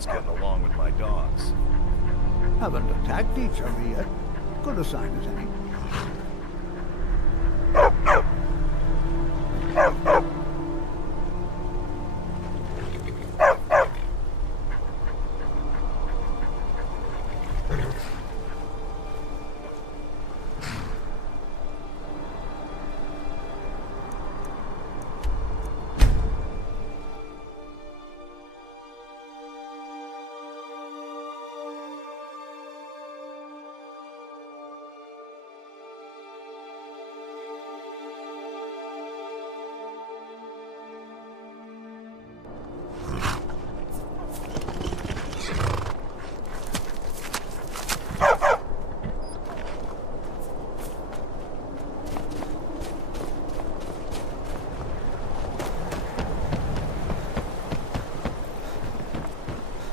it's getting along with my dogs. Haven't attacked each other yet. Good a sign as any.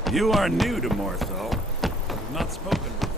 You are new to Morthal. We've not spoken before.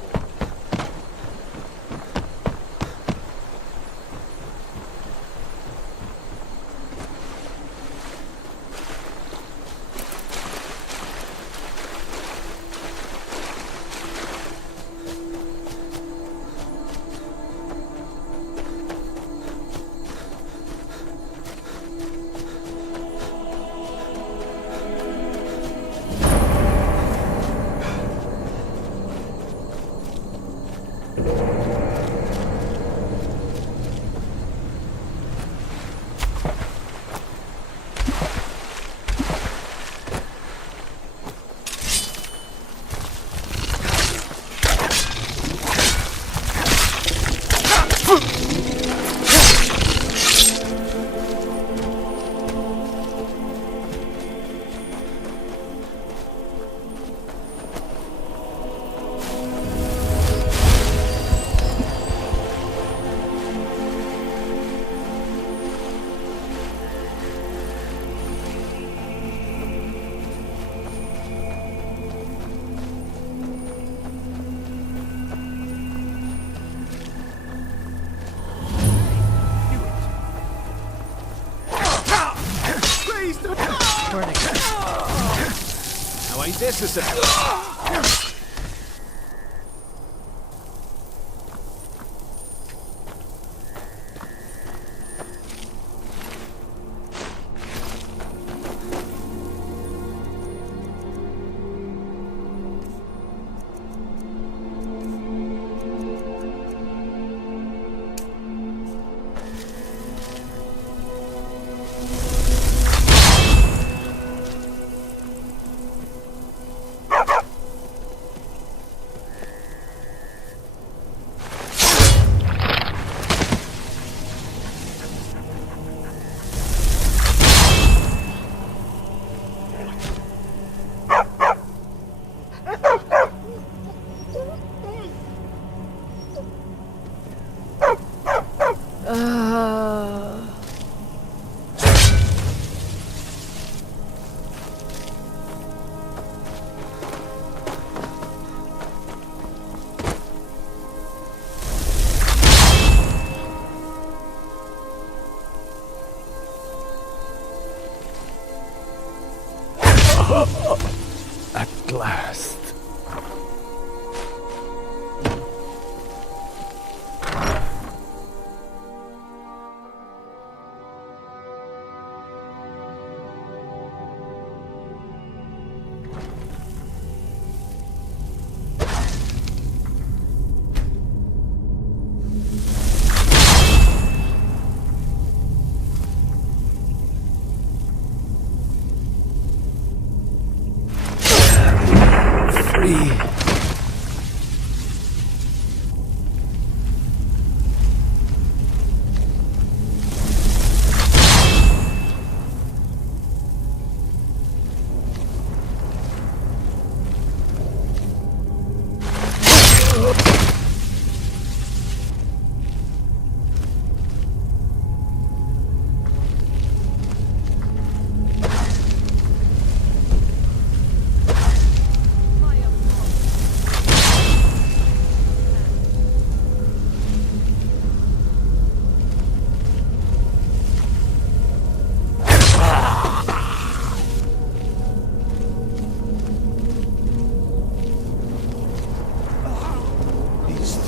Now ain't this a... At last.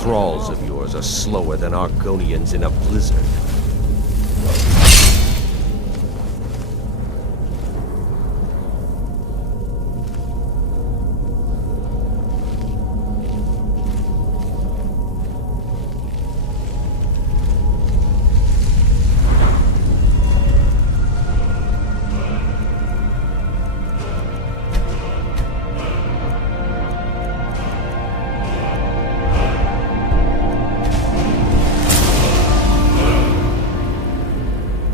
thralls of yours are slower than Argonians in a blizzard.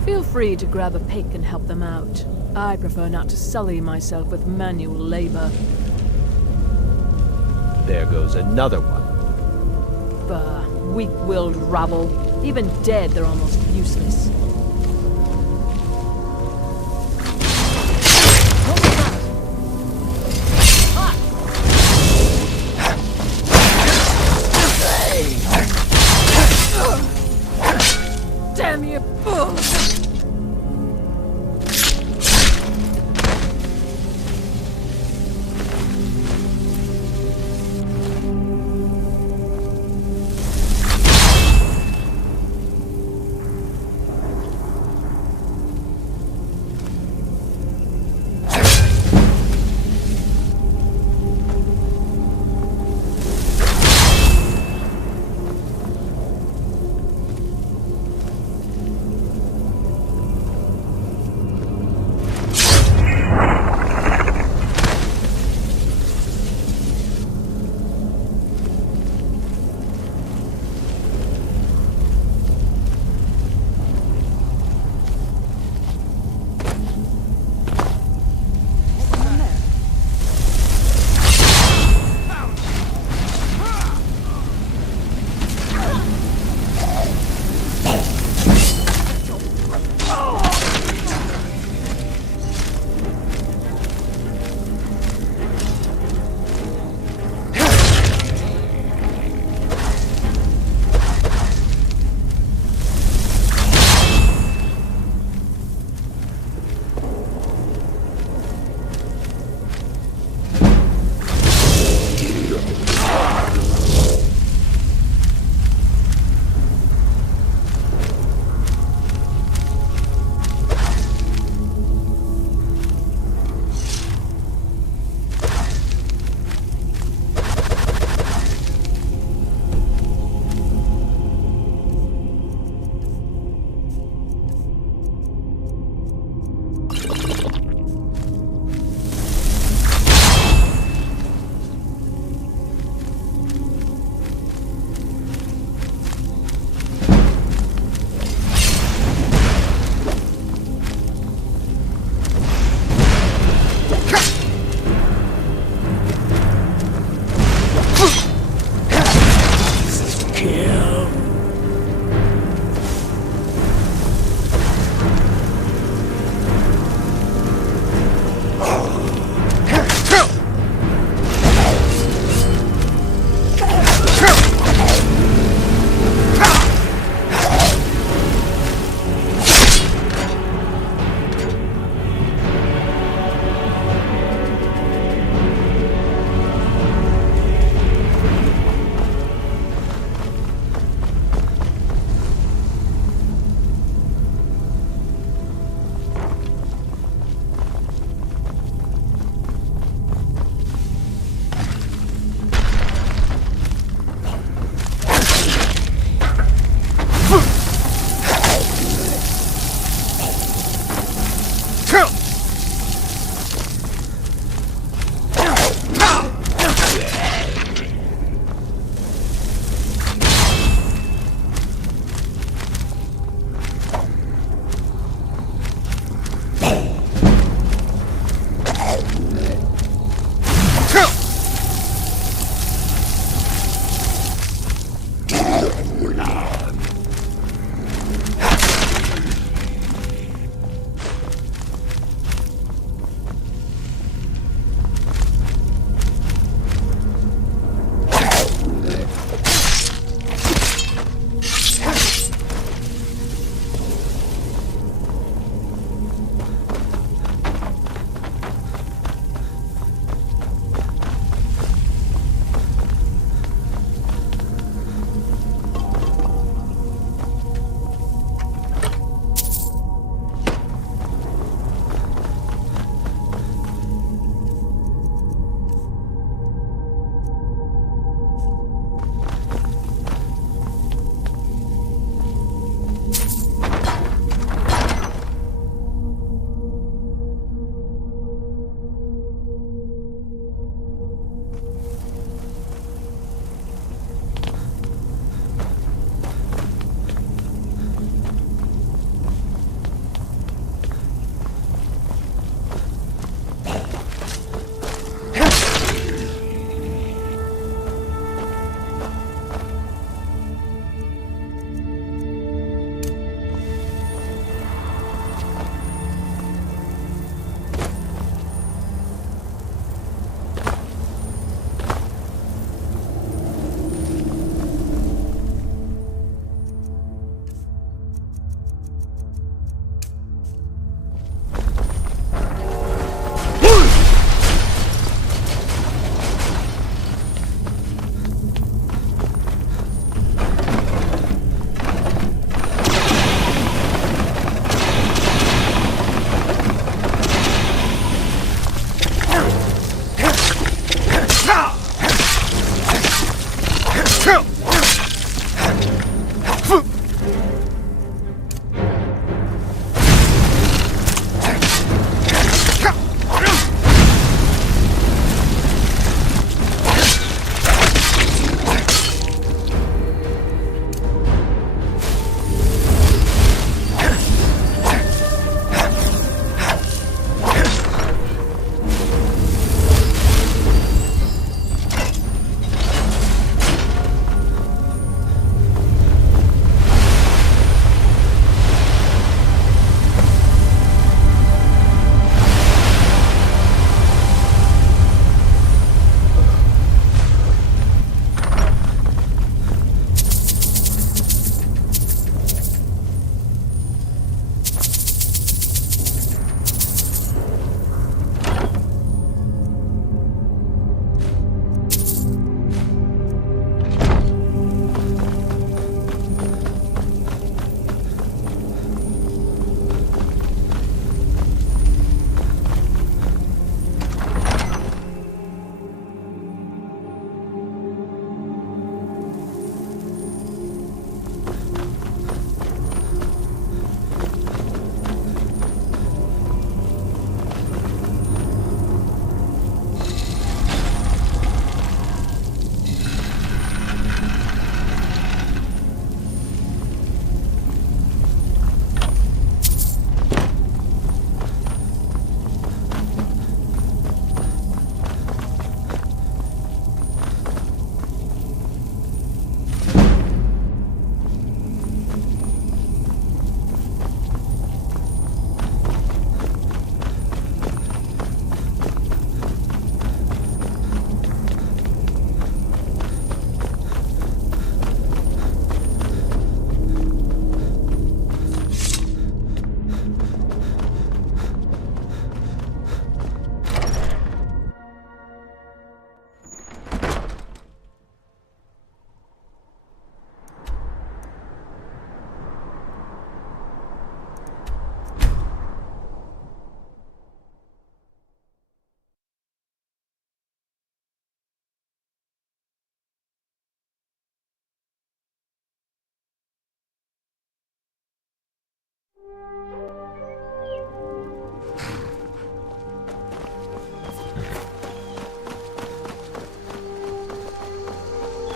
Feel free to grab a pick and help them out. I prefer not to sully myself with manual labor. There goes another one. Bah, weak-willed rabble. Even dead, they're almost useless. Damn you!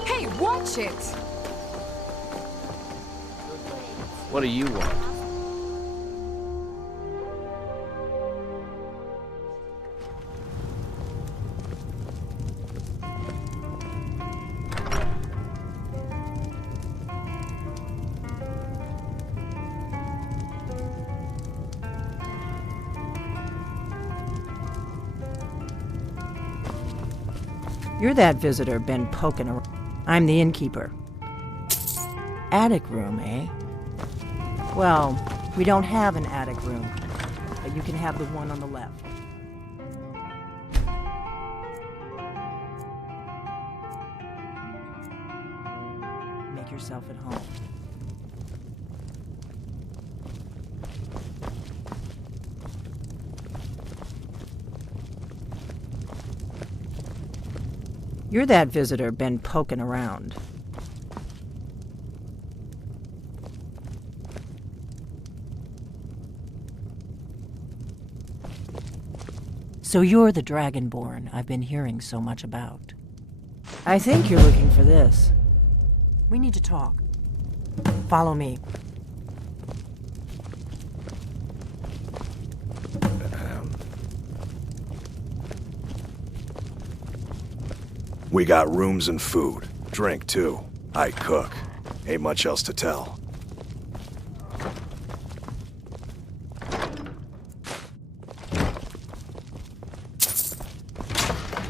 Hey, watch it! What do you want? You're that visitor been poking around. I'm the innkeeper. Attic room, eh? Well, we don't have an attic room, but you can have the one on the left. Make yourself at home. You're that visitor been poking around. So you're the Dragonborn I've been hearing so much about. I think you're looking for this. We need to talk. Follow me. We got rooms and food. Drink, too. I cook. Ain't much else to tell.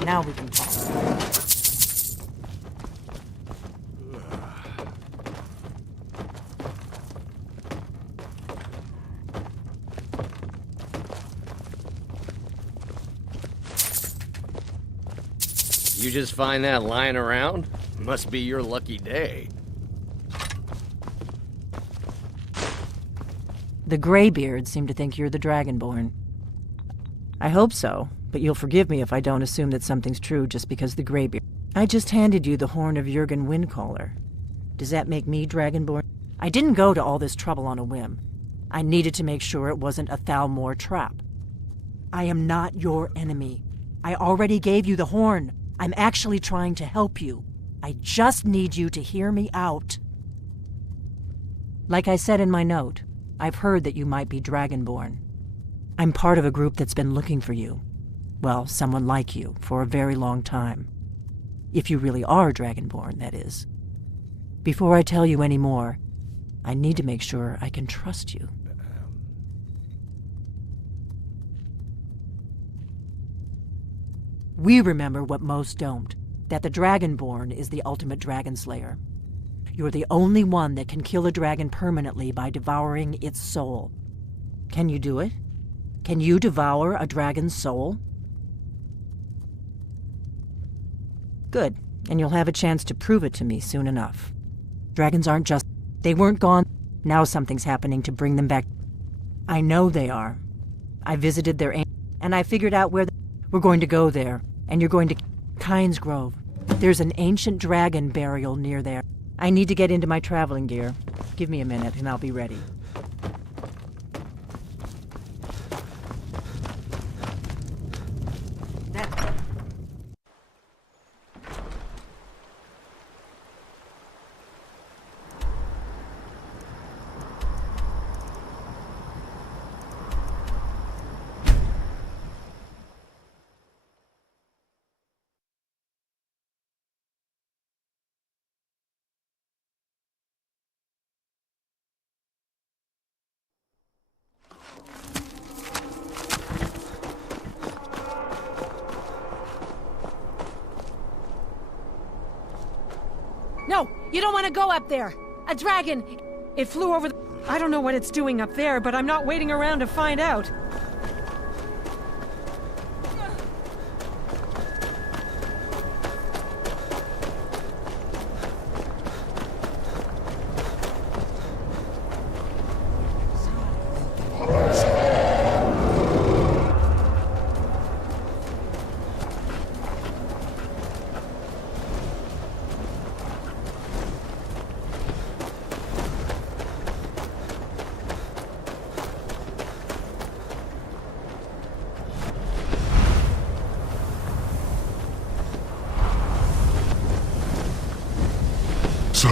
Now we can talk. You just find that lying around? Must be your lucky day. The Greybeards seem to think you're the Dragonborn. I hope so, but you'll forgive me if I don't assume that something's true just because the Greybeard. I just handed you the horn of Jurgen Windcaller. Does that make me Dragonborn? I didn't go to all this trouble on a whim. I needed to make sure it wasn't a Thalmor trap. I am not your enemy. I already gave you the horn. I'm actually trying to help you. I just need you to hear me out. Like I said in my note, I've heard that you might be Dragonborn. I'm part of a group that's been looking for you. Well, someone like you, for a very long time. If you really are Dragonborn, that is. Before I tell you any more, I need to make sure I can trust you. We remember what most don't, that the Dragonborn is the ultimate dragon slayer. You're the only one that can kill a dragon permanently by devouring its soul. Can you do it? Can you devour a dragon's soul? Good, and you'll have a chance to prove it to me soon enough. Dragons aren't just... They weren't gone. Now something's happening to bring them back. I know they are. I visited their... and I figured out where... We're going to go there, and you're going to... Kynes Grove. There's an ancient dragon burial near there. I need to get into my traveling gear. Give me a minute, and I'll be ready. No, you don't want to go up there. A dragon. It flew over the... I don't know what it's doing up there, but I'm not waiting around to find out.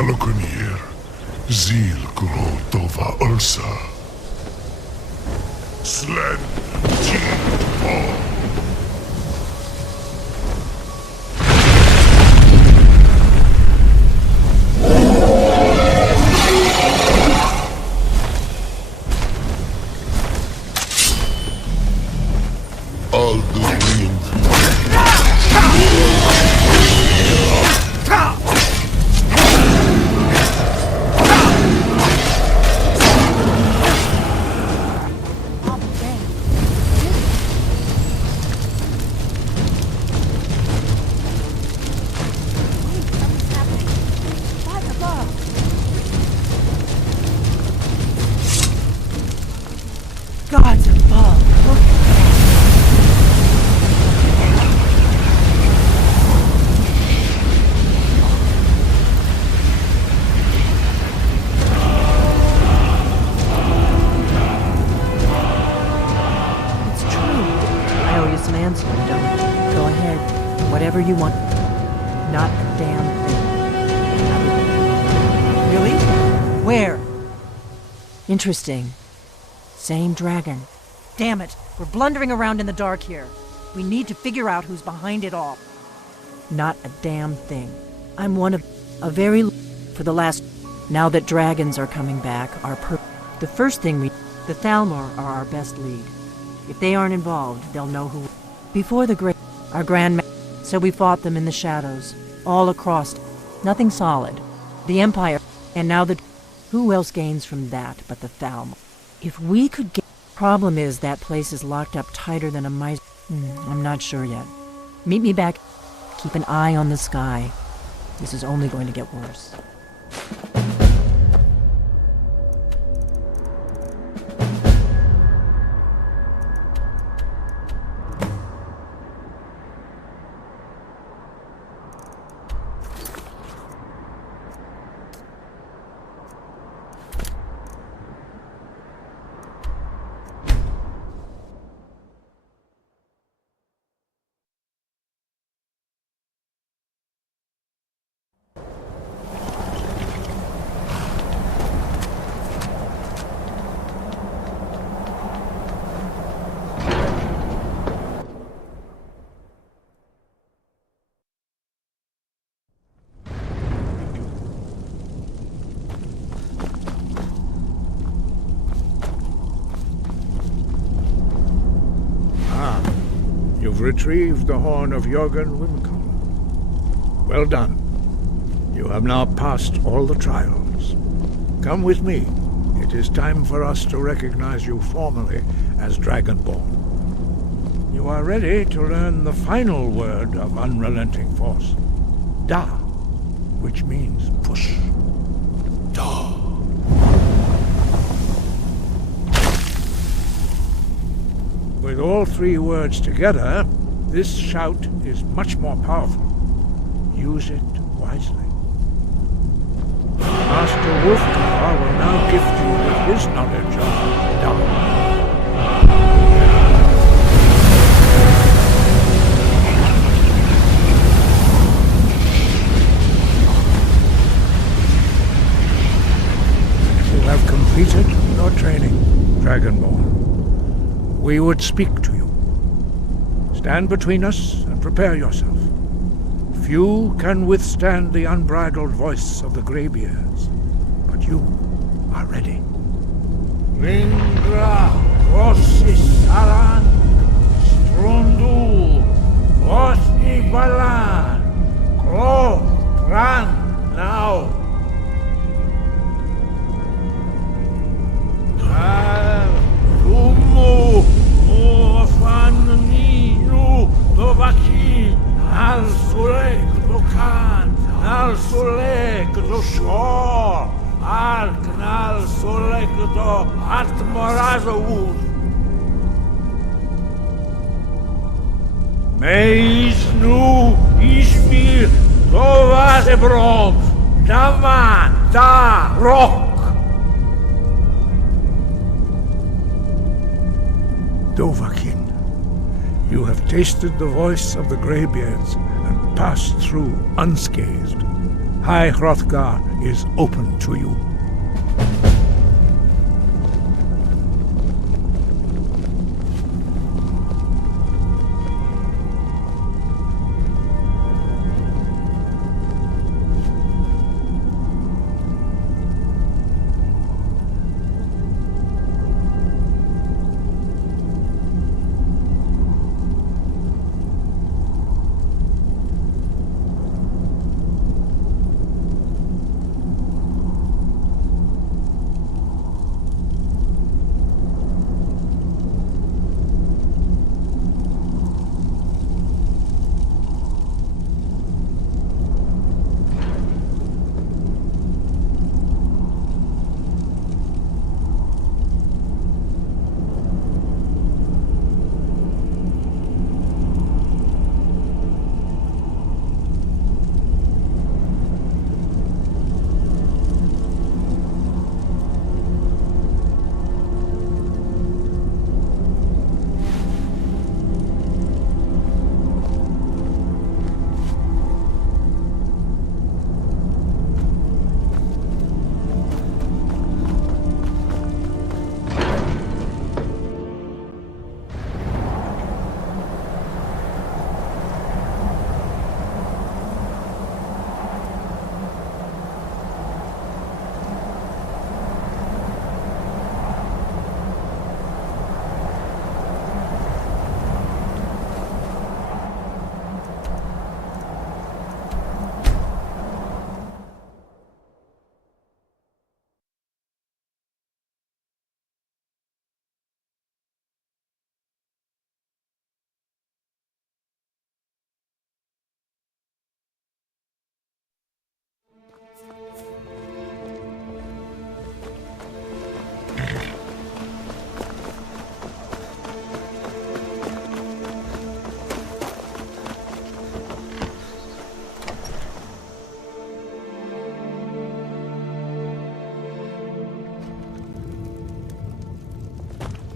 Kalakunir, Zil Grotova Ursa. Slen T-Ball. Gods above, look at that. It's true. I owe you some answers, don't I? Go ahead. Whatever you want. Not a damn thing. Really? Where? Interesting. Same dragon. Damn it! We're blundering around in the dark here. We need to figure out who's behind it all. Not a damn thing. I'm one of a very for the last. Now that dragons are coming back, the first thing the Thalmor are our best lead. If they aren't involved, they'll know who. Before the great, our grand. So we fought them in the shadows, all across. Nothing solid. The Empire, and now the. Who else gains from that but the Thalmor? If we could get... Problem is, that place is locked up tighter than a mice... I'm not sure yet. Meet me back. Keep an eye on the sky. This is only going to get worse. You've retrieved the horn of Jürgen Windcaller. Well done. You have now passed all the trials. Come with me. It is time for us to recognize you formally as Dragonborn. You are ready to learn the final word of unrelenting force. Da, which means push. Da. With all three words together, this shout is much more powerful. Use it wisely. Master Wolfgar will now gift you with his knowledge of Da. You have completed your training, Dragonborn. We would speak to you. Stand between us and prepare yourself. Few can withstand the unbridled voice of the Greybeards, but you are ready. Lingra, Rossis, Aran, Strundu, Osni Balan, Klo, Ran, now. Rumu, Mufaninu, Dovaki, Al Sulek, Dokan, Al Sulek, do Shor, Al Knal Sulek, do Atmorazovud. Meisnu, Ishmir, Dovazebrom, Daman, Da, Rock. Dovahkiin, you have tasted the voice of the Greybeards and passed through unscathed. High Hrothgar is open to you.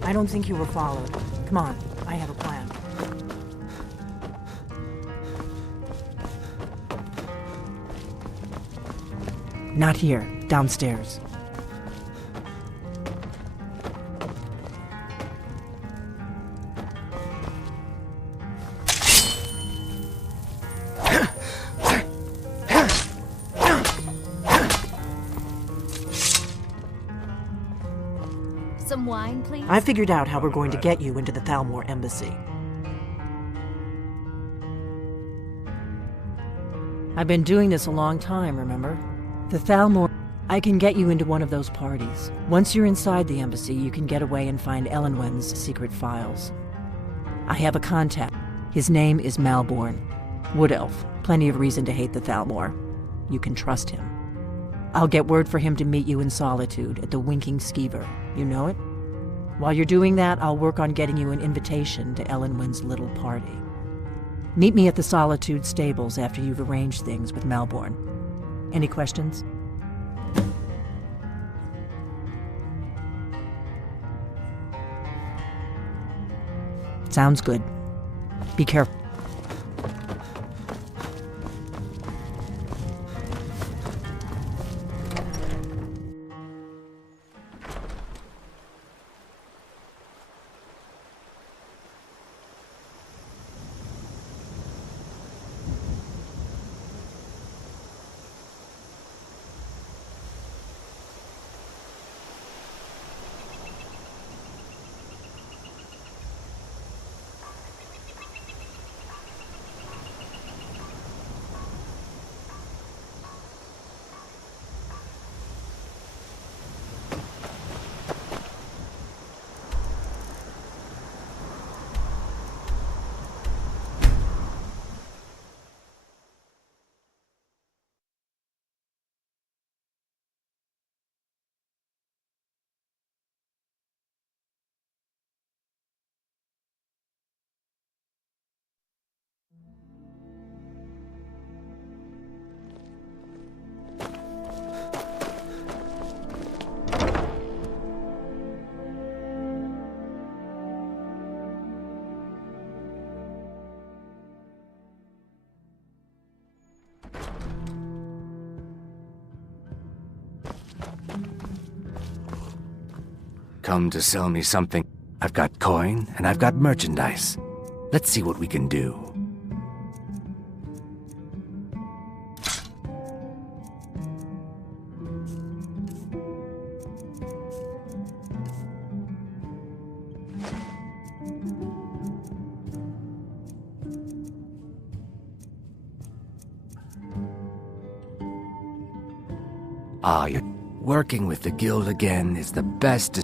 I don't think you were followed. Come on, I have a plan. Not here, downstairs. Some wine, please? I figured out how we're going to get you into the Thalmor embassy. I've been doing this a long time, remember? The Thalmor... I can get you into one of those parties. Once you're inside the embassy, you can get away and find Elenwen's secret files. I have a contact. His name is Malborn. Wood Elf. Plenty of reason to hate the Thalmor. You can trust him. I'll get word for him to meet you in Solitude at the Winking Skeever. You know it? While you're doing that, I'll work on getting you an invitation to Elenwen's little party. Meet me at the Solitude stables after you've arranged things with Malborn. Any questions? Sounds good. Be careful. Come to sell me something. I've got coin and I've got merchandise. Let's see what we can do. You're working with the guild again is the best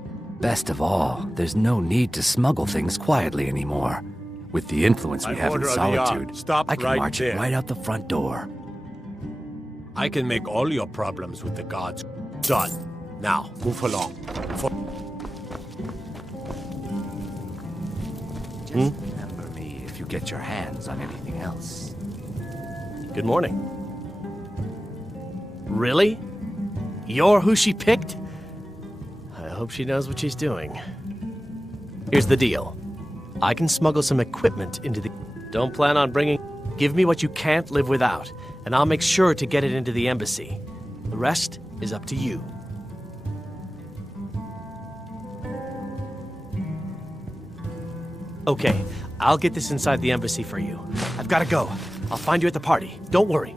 of all. There's no need to smuggle things quietly anymore. With the influence we have in Solitude, I can march it right out the front door. I can make all your problems with the gods done. Now, move along. Just remember me if you get your hands on anything else. Good morning. Really? You're who she picked? I hope she knows what she's doing. Here's the deal. I can smuggle some equipment into the... Don't plan on bringing... Give me what you can't live without, and I'll make sure to get it into the embassy. The rest is up to you. Okay, I'll get this inside the embassy for you. I've gotta go. I'll find you at the party. Don't worry.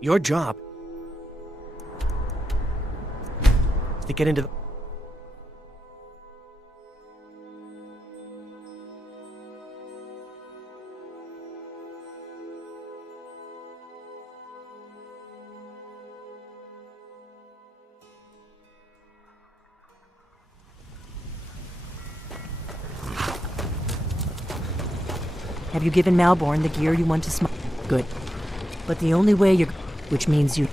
Your job is to get into the... Have you given Malborn the gear you want to smuggle? Good. But the only way you're... Which means you...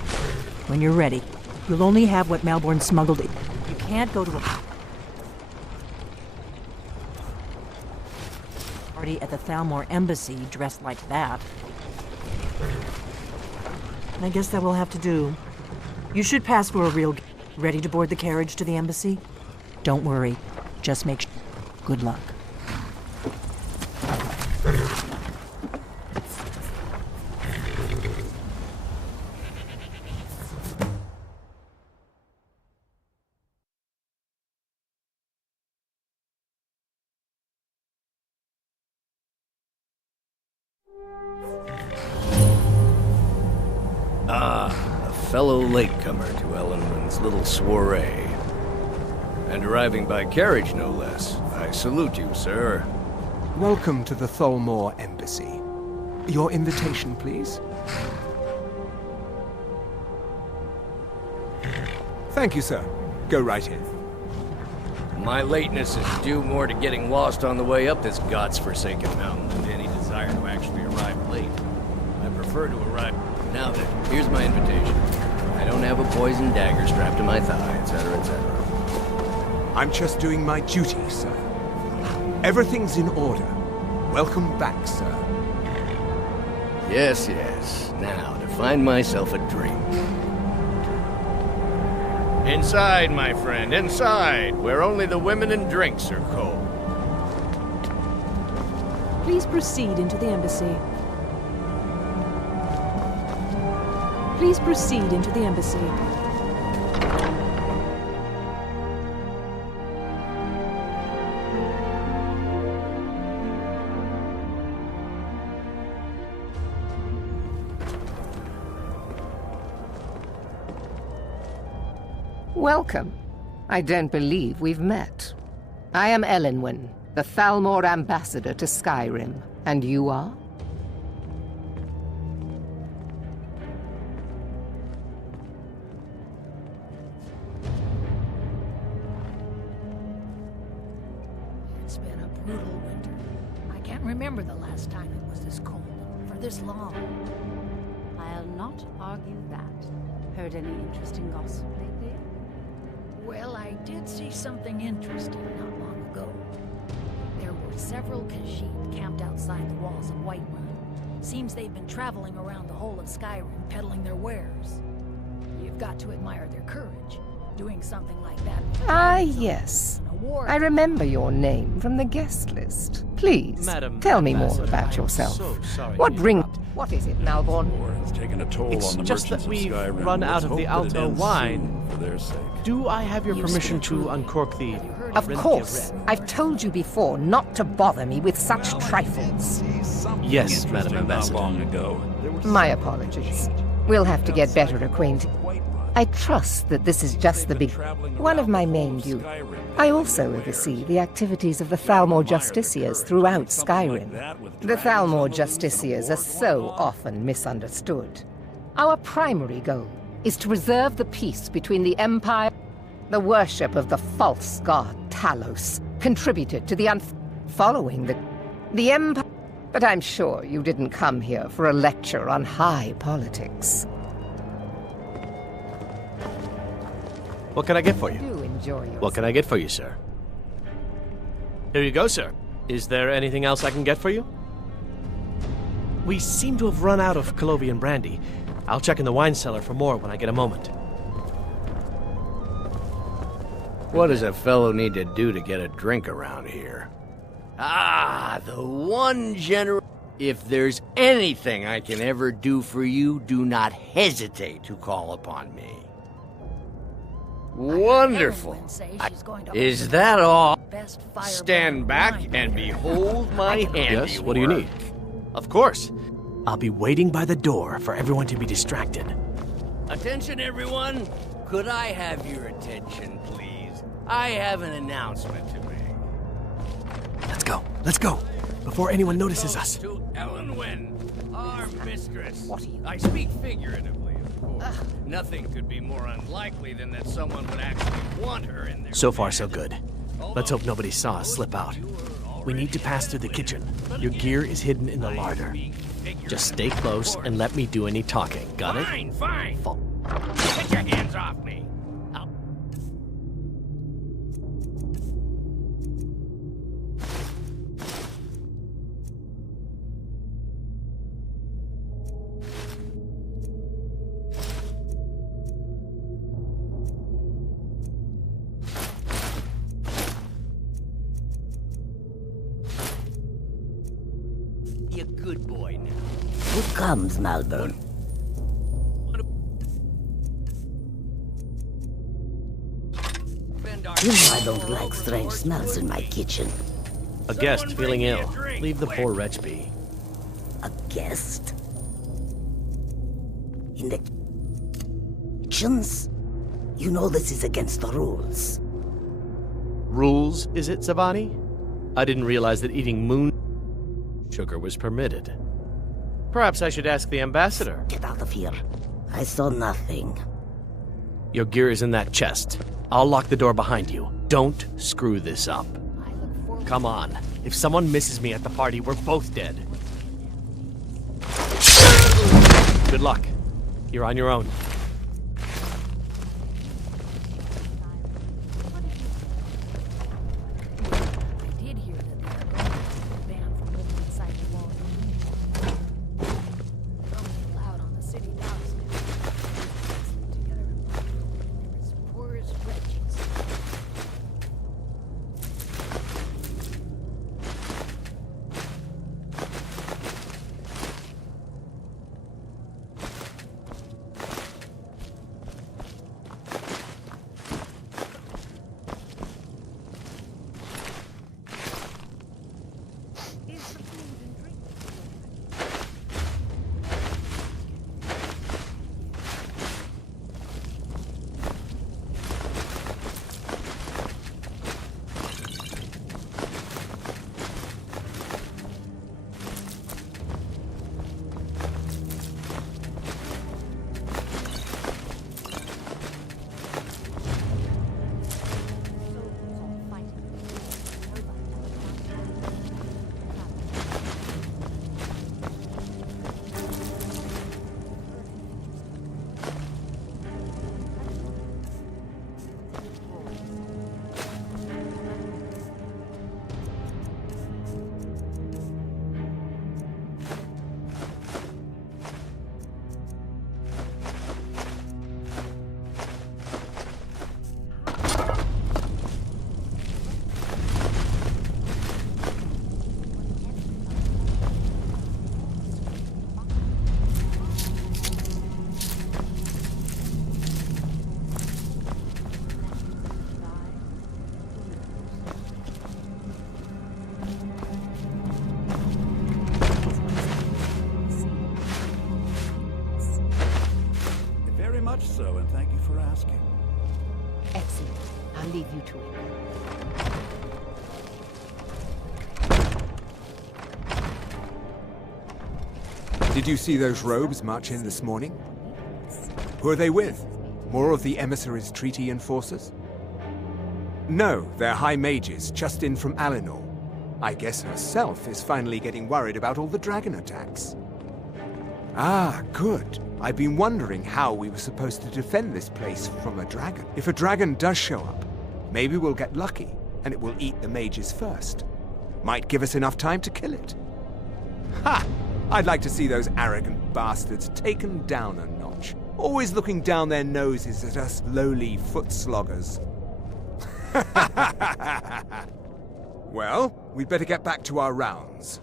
When you're ready, you'll only have what Malborn smuggled in. You can't go to a... party at the Thalmor embassy dressed like that. I guess that will have to do. You should pass for a real... Ready to board the carriage to the embassy? Don't worry. Just make sure. Good luck. A fellow latecomer to Ellenman's little soiree. And arriving by carriage, no less. I salute you, sir. Welcome to the Thalmor embassy. Your invitation, please. Thank you, sir. Go right in. My lateness is due more to getting lost on the way up this god's-forsaken mountain than to any desire to actually arrive late. I prefer to arrive... Now then, here's my invitation. I don't have a poison dagger strapped to my thigh, etc., etc. I'm just doing my duty, sir. Everything's in order. Welcome back, sir. Yes, yes. Now, to find myself a drink. Inside, my friend, inside, where only the women and drinks are cold. Please proceed into the embassy. Please proceed into the embassy. Welcome. I don't believe we've met. I am Elenwen, the Thalmor ambassador to Skyrim. And you are? It's been a brutal winter. I can't remember the last time it was this cold, for this long. I'll not argue that. Heard any interesting gossip lately? Well, I did see something interesting not long ago. There were several Khajiit camped outside the walls of Whiterun. Seems they've been traveling around the whole of Skyrim peddling their wares. You've got to admire their courage, doing something like that. Ah, yes. I remember your name from the guest list. Please, tell me more about yourself. What is it, Malborn? It's taken a toll It's on the just that merchants of we've Skyrim. run out Let's of the hope that it Alto ends wine. soon for their sake. Do I have your permission to uncork the... Of course. I've told you before not to bother me with such trifles. Yes, Madam Ambassador. Not long ago. My apologies. We'll have to get better acquainted. I trust that this is just the one of my main duties. I also oversee the activities of the Thalmor Justiciars throughout Skyrim. The Thalmor Justiciars are so often misunderstood. Our primary goal is to preserve the peace between the Empire. The worship of the false god Talos contributed to the following the Empire. But I'm sure you didn't come here for a lecture on high politics. What can I get for you? Do enjoy yourself. What can I get for you, sir? Here you go, sir. Is there anything else I can get for you? We seem to have run out of Colovian brandy. I'll check in the wine cellar for more when I get a moment. What does a fellow need to do to get a drink around here? Ah, the one general... If there's anything I can ever do for you, do not hesitate to call upon me. Wonderful. Is that all? Stand back and behold my handiwork. Yes, what do you need? Of course. I'll be waiting by the door for everyone to be distracted. Attention, everyone. Could I have your attention, please? I have an announcement to make. Let's go. Before anyone notices us. To Elenwen, our mistress. I speak figuratively, of course. Nothing could be more unlikely than that someone would actually want her in there. So far, so good. Let's hope nobody saw us slip out. We need to pass through the kitchen. Your gear is hidden in the larder. Just stay close and let me do any talking. Got it? Fine. Get your hands off me. Be a good boy now. Who comes, Malborn? You know I don't like strange smells in my kitchen. A guest feeling ill. Leave the poor wretch be. A guest? In the kitchens? You know this is against the rules. Rules, is it, Savani? I didn't realize that eating moon sugar was permitted. Perhaps I should ask the ambassador. Get out of here. I saw nothing. Your gear is in that chest. I'll lock the door behind you. Don't screw this up. Come on. If someone misses me at the party, we're both dead. Good luck. You're on your own. Very much so, and thank you for asking. Excellent. I'll leave you to it. Did you see those robes march in this morning? Who are they with? More of the emissaries' treaty enforcers? No, they're high mages, just in from Alinor. I guess herself is finally getting worried about all the dragon attacks. Ah, good. I've been wondering how we were supposed to defend this place from a dragon. If a dragon does show up, maybe we'll get lucky, and it will eat the mages first. Might give us enough time to kill it. Ha! I'd like to see those arrogant bastards taken down a notch. Always looking down their noses at us lowly foot sloggers. Well, we'd better get back to our rounds.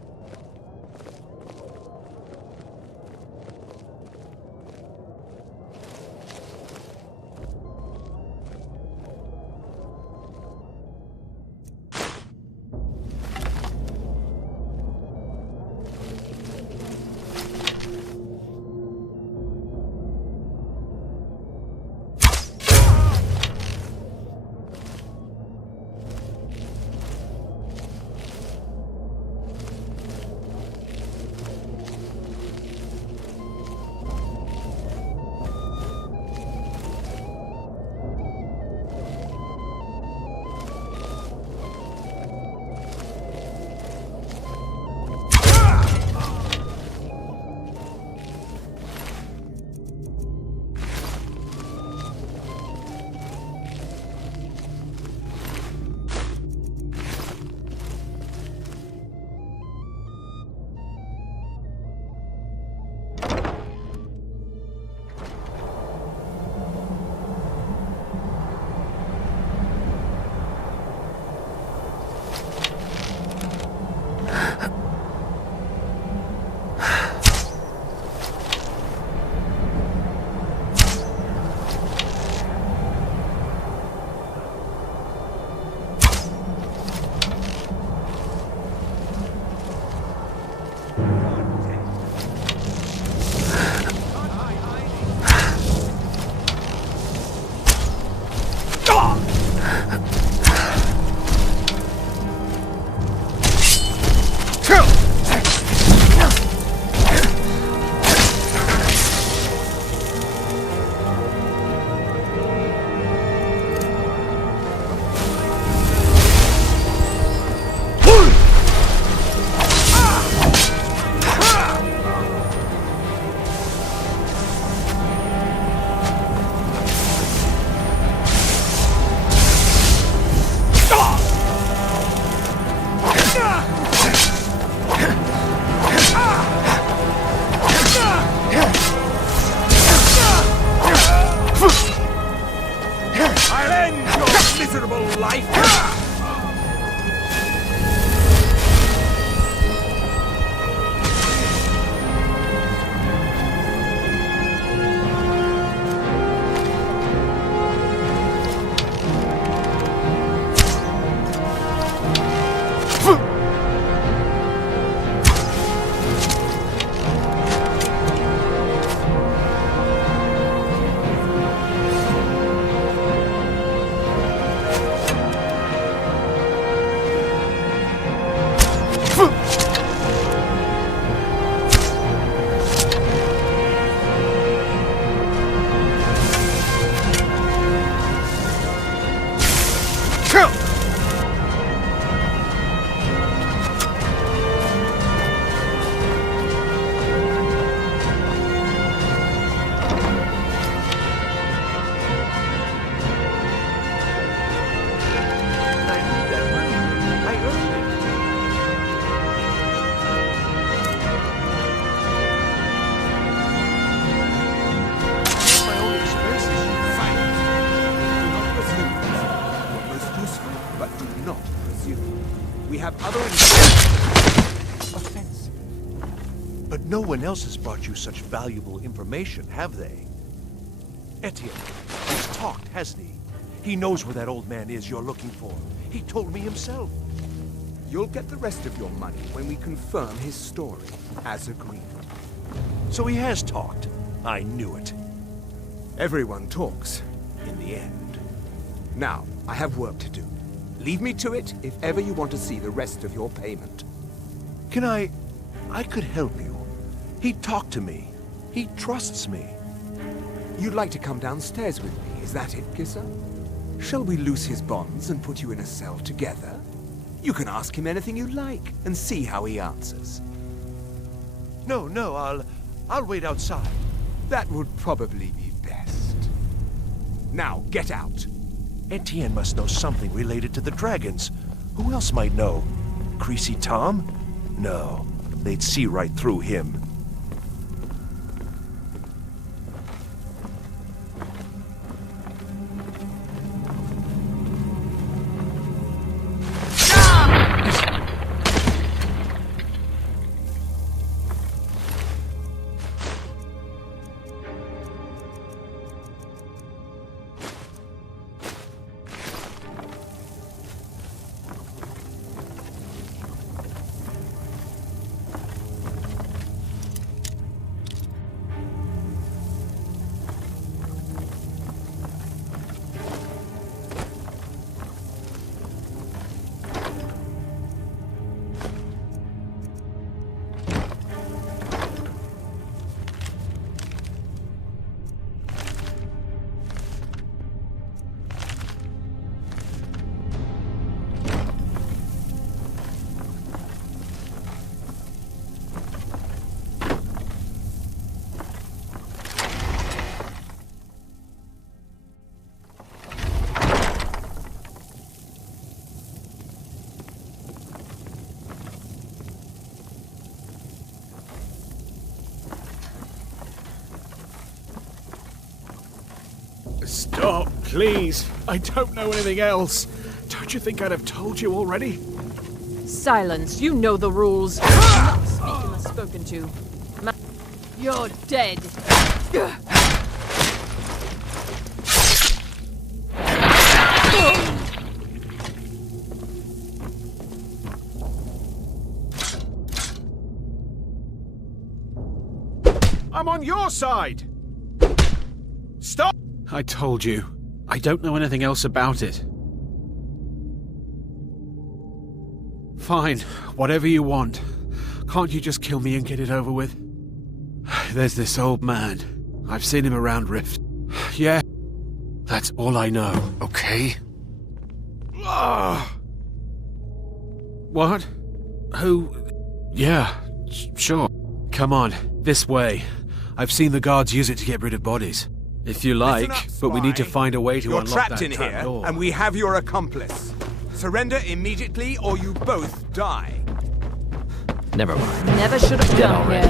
No one else has brought you such valuable information, have they? Etienne, he's talked, hasn't he? He knows where that old man is you're looking for. He told me himself. You'll get the rest of your money when we confirm his story, as agreed. So he has talked. I knew it. Everyone talks, in the end. Now, I have work to do. Leave me to it if ever you want to see the rest of your payment. Can I could help you. He talked to me. He trusts me. You'd like to come downstairs with me, is that it, Kisser? Shall we loose his bonds and put you in a cell together? You can ask him anything you like and see how he answers. No, I'll wait outside. That would probably be best. Now, get out. Etienne must know something related to the dragons. Who else might know? Greasy Tom? No, they'd see right through him. Stop, please. I don't know anything else. Don't you think I'd have told you already? Silence. You know the rules. Do not speak unless spoken to. You're dead. I'm on your side! Stop! I told you. I don't know anything else about it. Fine, whatever you want. Can't you just kill me and get it over with? There's this old man. I've seen him around Rift. Yeah, that's all I know, okay? What? Who? Yeah, sure. Come on, this way. I've seen the guards use it to get rid of bodies. If you like, but we need to find a way to You're unlock trapped that in trap here, door. and we have your accomplice. Surrender immediately, or you both die. Never mind. Never should have come here.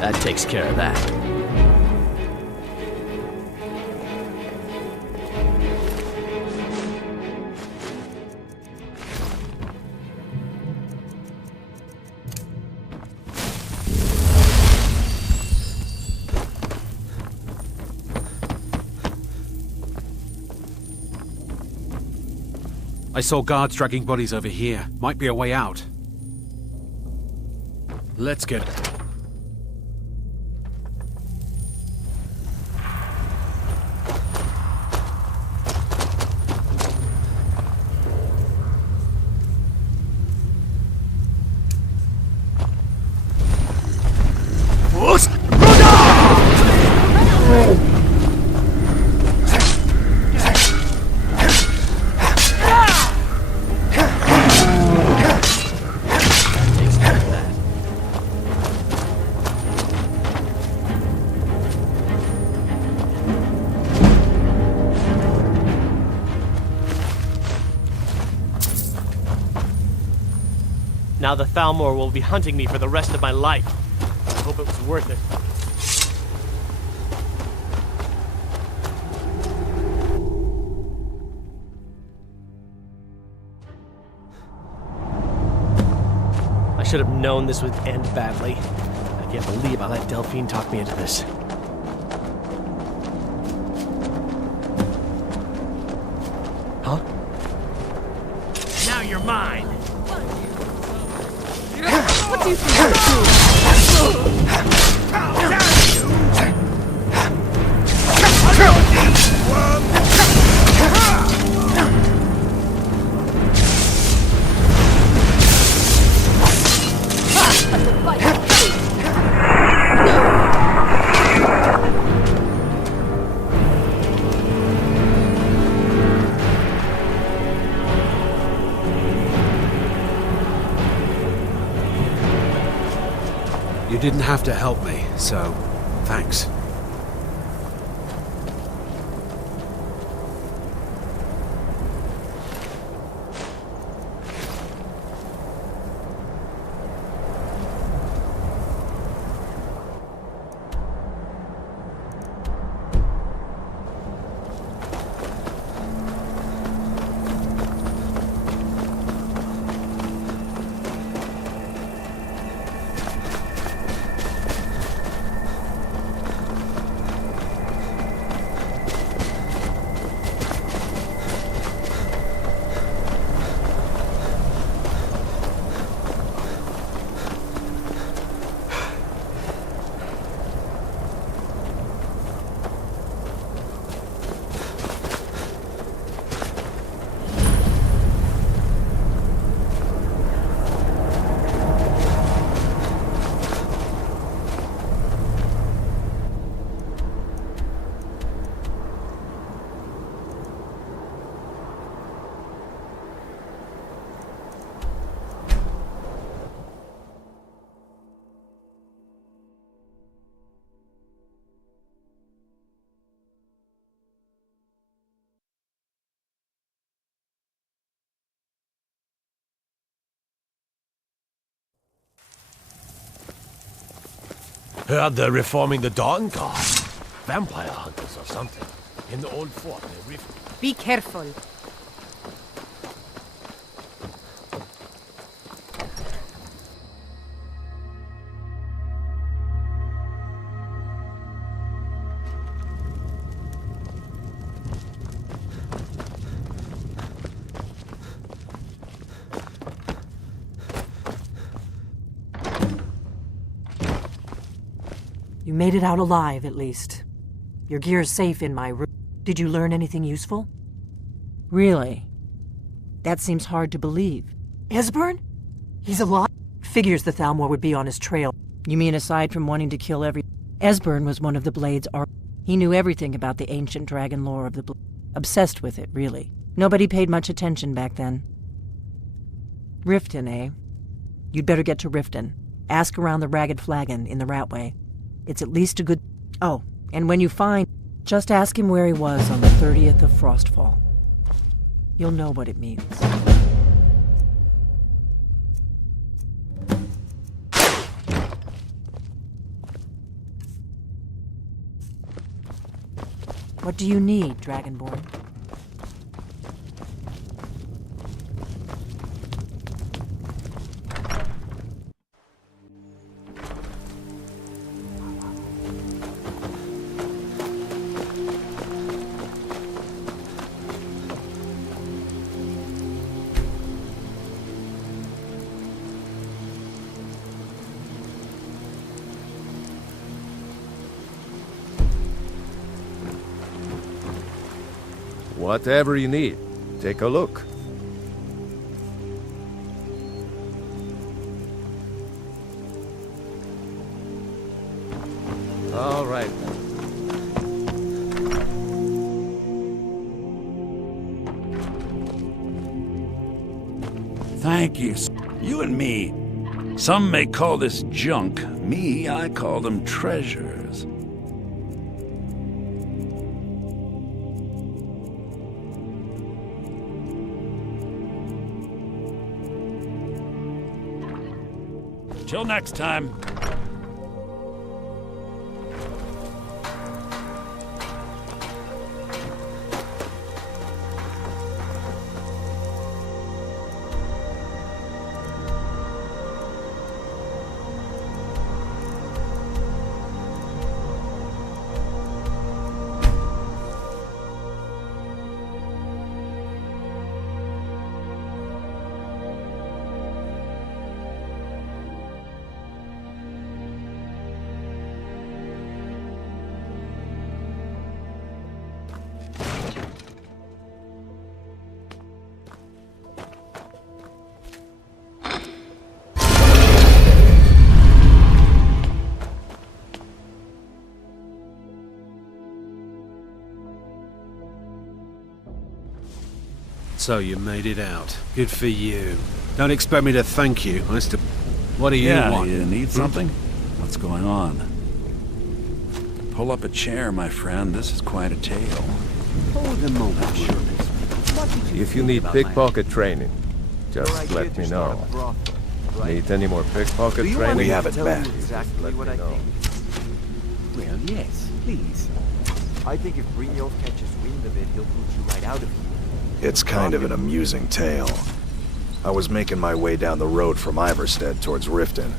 That takes care of that. I saw guards dragging bodies over here. Might be a way out. Let's get it. Now the Thalmor will be hunting me for the rest of my life. I hope it was worth it. I should have known this would end badly. I can't believe I let Delphine talk me into this. mine! What do you think you're doing? You didn't have to help me, so thanks. Heard they're reforming the Dawn Guard. Vampire hunters or something. In the old fort near Rift. Be careful. You made it out alive, at least. Your gear's safe in my room. Did you learn anything useful? Really? That seems hard to believe. Esbern? He's alive? Figures the Thalmor would be on his trail. You mean aside from wanting to kill every... Esbern was one of the Blade's He knew everything about the ancient dragon lore of the Blade. Obsessed with it, really. Nobody paid much attention back then. Riften, eh? You'd better get to Riften. Ask around the Ragged Flagon in the Ratway. It's at least a good... Oh, and when you find... Just ask him where he was on the 30th of Frostfall. You'll know what it means. What do you need, Dragonborn? Whatever you need, take a look. All right. Thank you. You and me. Some may call this junk. Me, I call them treasures. Till next time. So you made it out. Good for you. Don't expect me to thank you. What do you want? You need something? What's going on? Pull up a chair, my friend. This is quite a tale. Hold a moment, If you need pickpocket training, just let me know. Need any more pickpocket training? We have it back. Exactly what I think. Well, yes, please. I think if Brynjolf catches wind of it, he'll put you right out of here. It's kind of an amusing tale. I was making my way down the road from Iverstead towards Riften.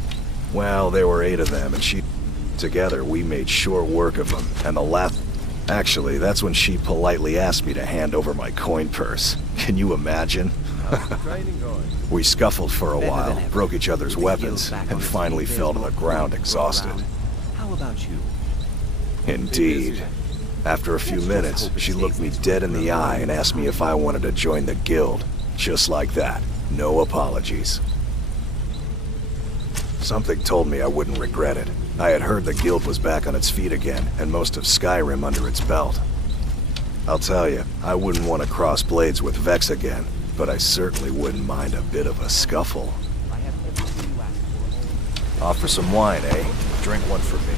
Well, there were 8 of them, and together, we made short work of them. And the last... Actually, that's when she politely asked me to hand over my coin purse. Can you imagine? We scuffled for a while, broke each other's weapons, and finally fell to the ground exhausted. How about you? Indeed. After a few minutes, she looked me dead in the eye and asked me if I wanted to join the guild. Just like that. No apologies. Something told me I wouldn't regret it. I had heard the guild was back on its feet again, and most of Skyrim under its belt. I'll tell you, I wouldn't want to cross blades with Vex again, but I certainly wouldn't mind a bit of a scuffle. Offer some wine, eh? Drink one for me.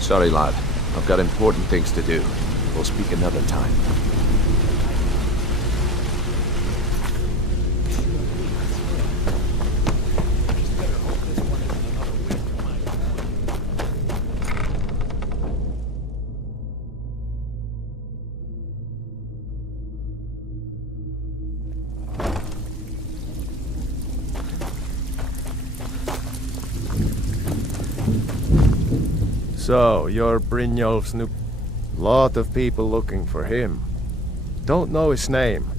Sorry, lad. I've got important things to do. We'll speak another time. So, you're Brynjolf's new... Lot of people looking for him. Don't know his name,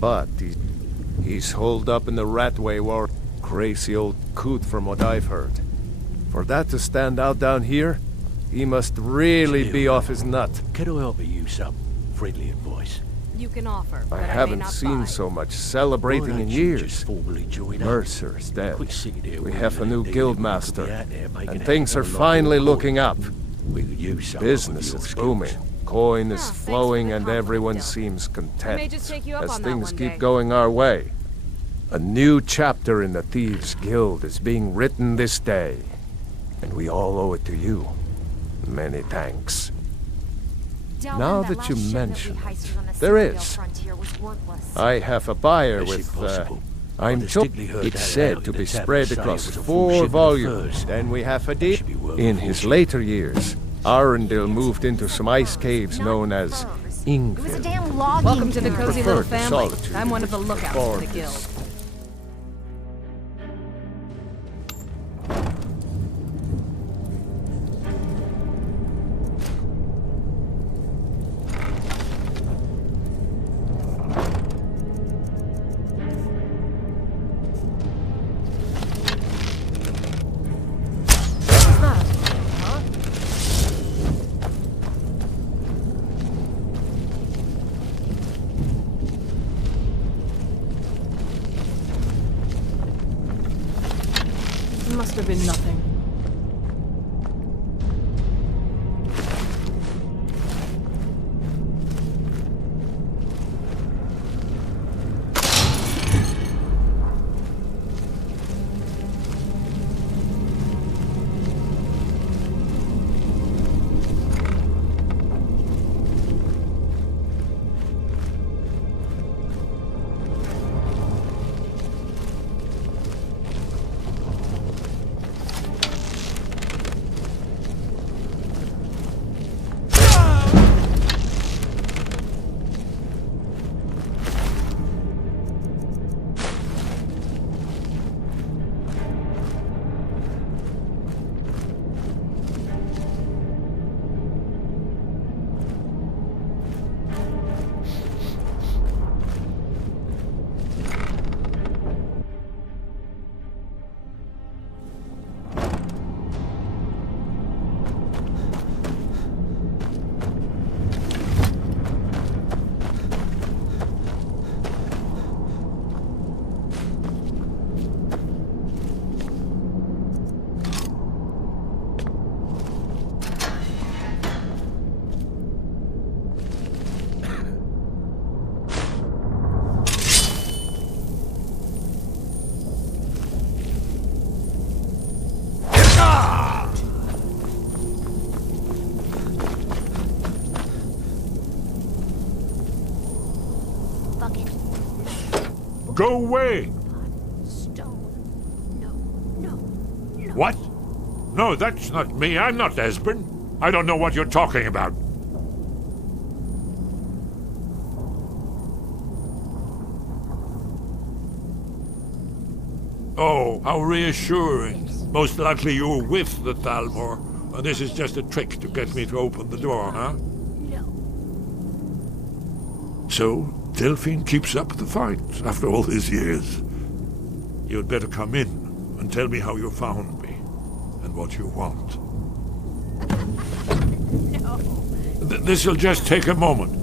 but he's holed up in the Ratway War. Crazy old coot from what I've heard. For that to stand out down here, he must really be off his nut. Could I help you some friendly advice? You can offer, I haven't seen so much celebrating in years. Mercer's dead. We have a new guildmaster, and things are finally looking up. Business is booming, coin is flowing, and everyone seems content as things keep going our way. A new chapter in the Thieves' Guild is being written this day, and we all owe it to you. Many thanks. Now that you mention it, there is. I have a buyer with, I'm told it's said to be spread across 4 volumes. Then we have a deal. In his later years, Arundel moved into some ice caves known as Ingvild. Welcome to the cozy little Preferred family. solitude I'm one of the lookouts for the guild. Must have been nothing. Bucket. Go away! Stone. No. What? No, that's not me. I'm not Esben. I don't know what you're talking about. Oh, how reassuring. Most likely you were with the Thalmor, and this is just a trick to get me to open the door, huh? No. So, Delphine keeps up the fight after all these years. You'd better come in and tell me how you found me, and what you want. No. This'll just take a moment.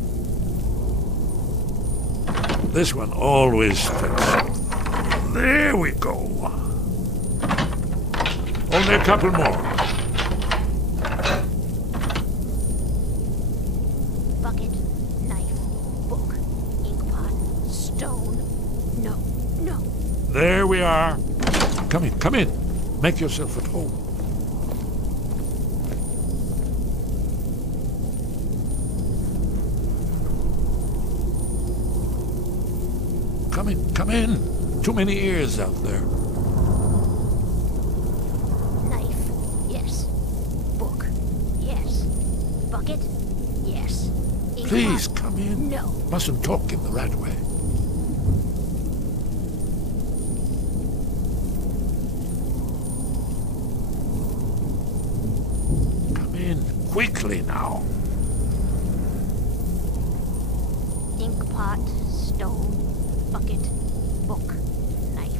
This one always takes... There we go. Only a couple more. Bucket, knife, book, inkpot, stone. No. There we are. Come in. Make yourself at home. Come in. Too many ears out there. Knife, yes. Book, yes. Bucket, yes. Inkpot. Please, come in. No. Mustn't talk in the rat way. Come in. Quickly now. Inkpot, stone, bucket, book, knife.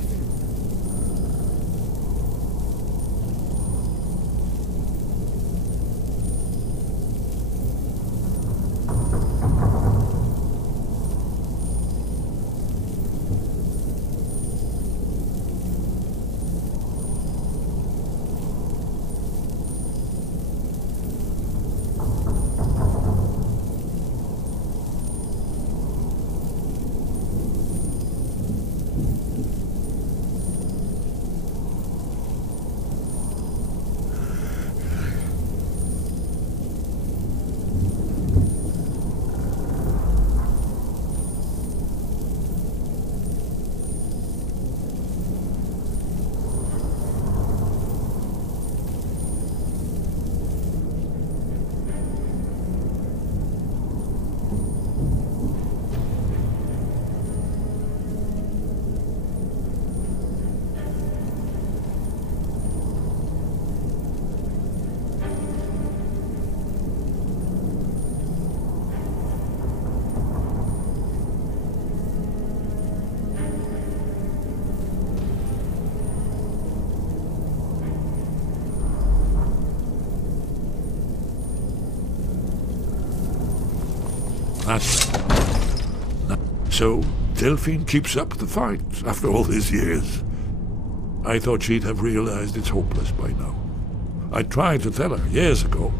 So, Delphine keeps up the fight after all these years. I thought she'd have realized it's hopeless by now. I tried to tell her years ago.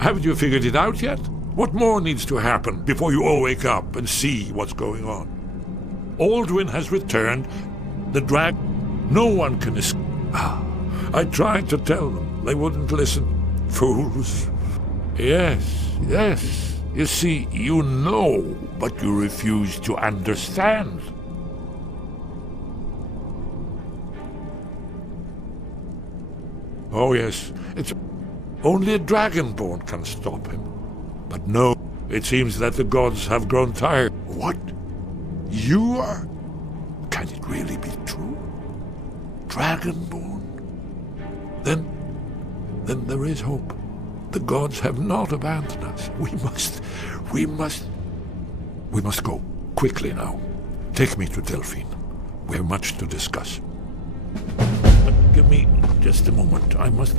Haven't you figured it out yet? What more needs to happen before you all wake up and see what's going on? Aldwin has returned. The drag... No one can escape. I tried to tell them. They wouldn't listen. Fools. Yes. You see, you know, but you refuse to understand. Oh yes, it's only a dragonborn can stop him. But no, it seems that the gods have grown tired. What? You are? Can it really be true? Dragonborn? Then there is hope. The gods have not abandoned us. We must go. Quickly now. Take me to Delphine. We have much to discuss. But give me just a moment. I must